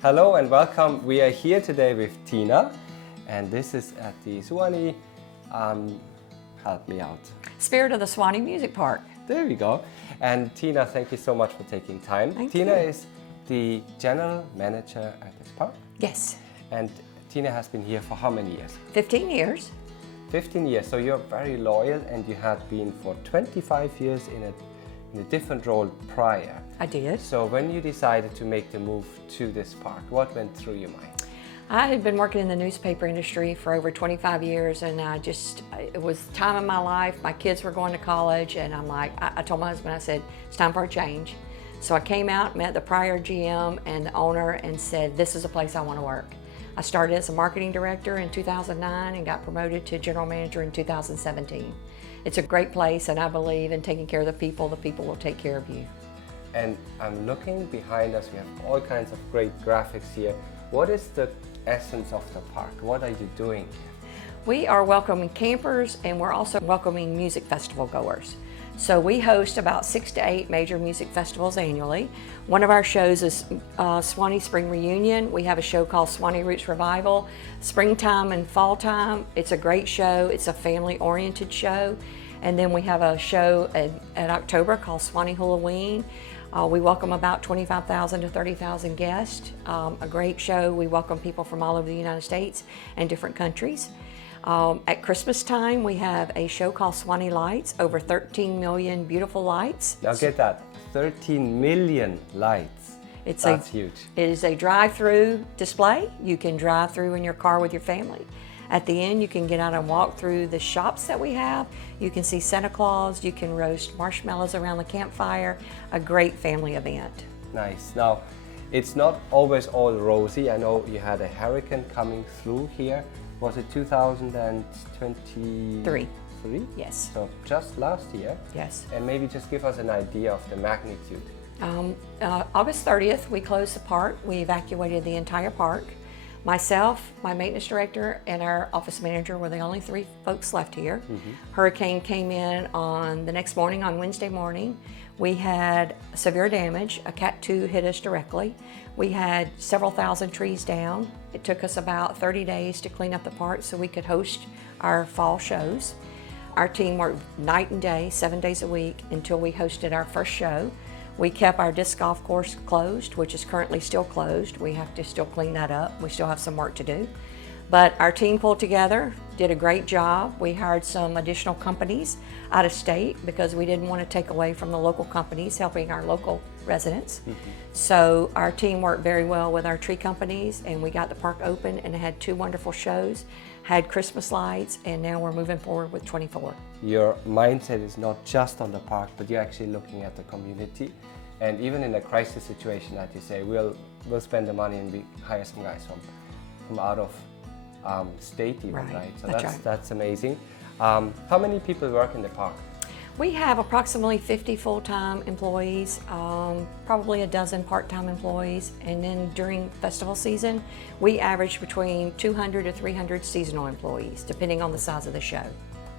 Hello and welcome. We are here today with Teena, and this is at the Suwannee, help me out. Spirit of the Suwannee Music Park. There we go. And Teena, thank you so much for taking time. Thank Teena you. is the general manager at this park. Yes. And Teena has been here for how many years? 15 years. 15 years. So you're very loyal, and you had been for 25 years in a different role prior. I did. So when you decided to make the move to this park, what went through your mind? I had been working in the newspaper industry for over 25 years, and it was time in my life. My kids were going to college, and I'm like, I told my husband, I said, it's time for a change. So I came out, met the prior GM and the owner, and said, this is a place I want to work. I started as a marketing director in 2009 and got promoted to general manager in 2017. It's a great place, and I believe in taking care of the people will take care of you. And I'm looking behind us, we have all kinds of great graphics here. What is the essence of the park? What are you doing? We are welcoming campers, and we're also welcoming music festival goers. So we host about 6 to 8 major music festivals annually. One of our shows is Suwannee Spring Reunion. We have a show called Suwannee Roots Revival. Springtime and fall time, it's a great show. It's a family-oriented show. And then we have a show at October called Suwannee Halloween. We welcome about 25,000 to 30,000 guests. A great show. We welcome people from all over the United States and different countries. At Christmas time, we have a show called Suwannee Lights, over 13 million beautiful lights. Now get that, 13 million lights. That's huge. It is a drive-through display. You can drive through in your car with your family. At the end, you can get out and walk through the shops that we have. You can see Santa Claus. You can roast marshmallows around the campfire. A great family event. Nice. Now, it's not always all rosy. I know you had a hurricane coming through here. Was it 2023? Yes. So just last year? Yes. And maybe just give us an idea of the magnitude. August 30th, we closed the park. We evacuated the entire park. Myself, my maintenance director, and our office manager were the only 3 folks left here. Hurricane came in on the next morning, on Wednesday morning. We had severe damage. A Cat 2 hit us directly. We had several thousand trees down. It took us about 30 days to clean up the park so we could host our fall shows. Our team worked night and day, 7 days a week, until we hosted our first show. We kept our disc golf course closed, which is currently still closed. We have to still clean that up. We still have some work to do. But our team pulled together, did a great job. We hired some additional companies out of state because we didn't want to take away from the local companies helping our local residents. So our team worked very well with our tree companies, and we got the park open and had 2 wonderful shows, had Christmas lights, and now we're moving forward with 24. Your mindset is not just on the park, but you're actually looking at the community. And even in a crisis situation, that you say, we'll spend the money and we hire some guys from out of state even, right? So that's amazing. How many people work in the park? We have approximately 50 full-time employees, probably a dozen part-time employees, and then during festival season, we average between 200 to 300 seasonal employees, depending on the size of the show.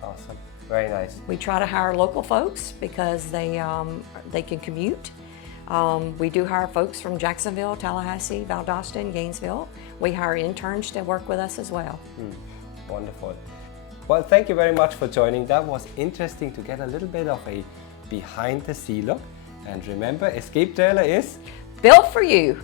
Awesome, very nice. We try to hire local folks because they can commute. We do hire folks from Jacksonville, Tallahassee, Valdosta, Gainesville. We hire interns to work with us as well. Wonderful. Well, thank you very much for joining. That was interesting to get a little bit of a behind the scene look. And remember, Escape Trailer is built for you.